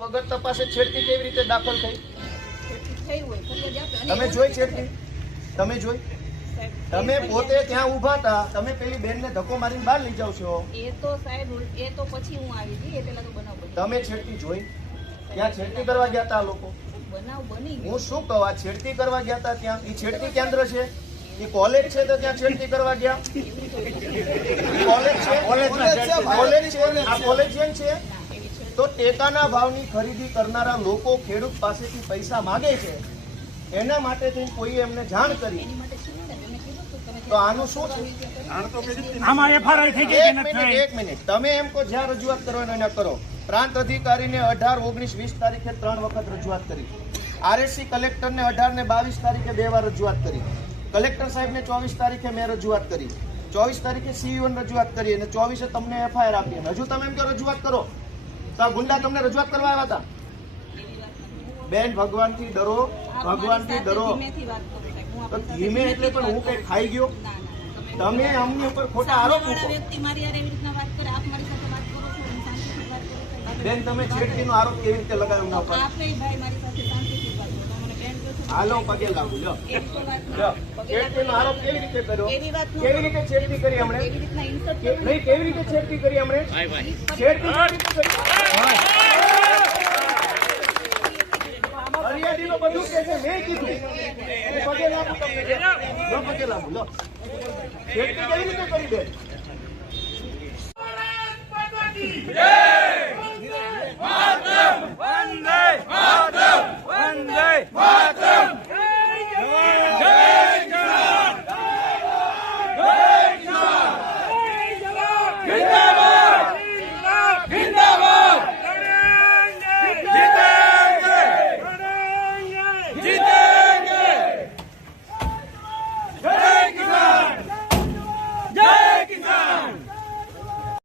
વગર તપાસે છેડતી કેવી રીતે દાખલ થઈ? તમે જોઈ છેડતી? તમે જોઈ? તમે પોતે ત્યાં ઊભા હતા તમે પેલી બેનને ધક્કો મારીને બહાર લઈ જાવ છો? એ તો સાહેબ એ તો પછી હું આવી હતી એ પહેલા તો બનાવ તમે છેડતી જોઈ? ત્યાં છેડતી કરવા ગયા હતા લોકો? હું શું કહું? આ છેડતી કરવા ગયા હતા ત્યાં? એ છેડતી કેન્દ્ર છે? એ કોલેજ છે તો ત્યાં છેડતી કરવા ગયા? કોલેજ છે? કોલેજ છે? આ તો ટેકાના ભાવની ખરીદી કરનારા લોકો ખેડૂત પાસેથી પૈસા માગે છે. એના માટે થઈને કોઈએ એમને જાણ કરી? તો આનું શું છે? આમાં એફઆરઆઈ થઈ ગઈ એક મિનિટ એક મિનિટ. તમે એમ કહો જ્યાં રજૂઆત કરવાનો એને કરો. પ્રાંત અધિકારીને અઢાર ઓગણીસ વીસ તારીખે ત્રણ વખત રજૂઆત કરી. આરએસસી કલેક્ટરને અઢાર ને બાવીસ તારીખે બે વાર રજૂઆત કરી. કલેક્ટર સાહેબને ચોવીસ તારીખે મેં રજૂઆત કરી. ચોવીસ તારીખે સીઈઓ ને રજૂઆત કરી અને ચોવીસે તમને એફઆઈઆર આપી હજુ તમે એમ કે રજૂઆત કરો. તો આ ગુંડા તમને રજૂઆત કરવા આવ્યા હતા? બેન ભગવાનથી ડરો ભગવાનથી ડરો. તો ધીમે એટલે પણ હું કઈ ખાઈ ગયો. તમે અમની ઉપર ખોટા આરોપ મૂકો. વ્યક્તિ મારી એવી રીતના વાત કરે આપ બેન તમે છેડતીનો આરોપ કેવી રીતે લગાવ્યો ઉપર આપે? ભાઈ મારી સાથે શાંતિથી વાત કરો. મને બેન હાલો પગે લાગુ જો છેડતીનો આરોપ કેવી રીતે કર્યો? એવી વાત ન કેવી રીતે છેડતી કરી હમણે? નહીં કેવી રીતે છેડતી કરી હમણે? છેડતી કેવી રીતે કરી? હરિયાળીનું બધું કે છે મેં કીધું. પગે લાગુ તમને પગે લાગુ લો છેડતી કેવી રીતે કરી બેન?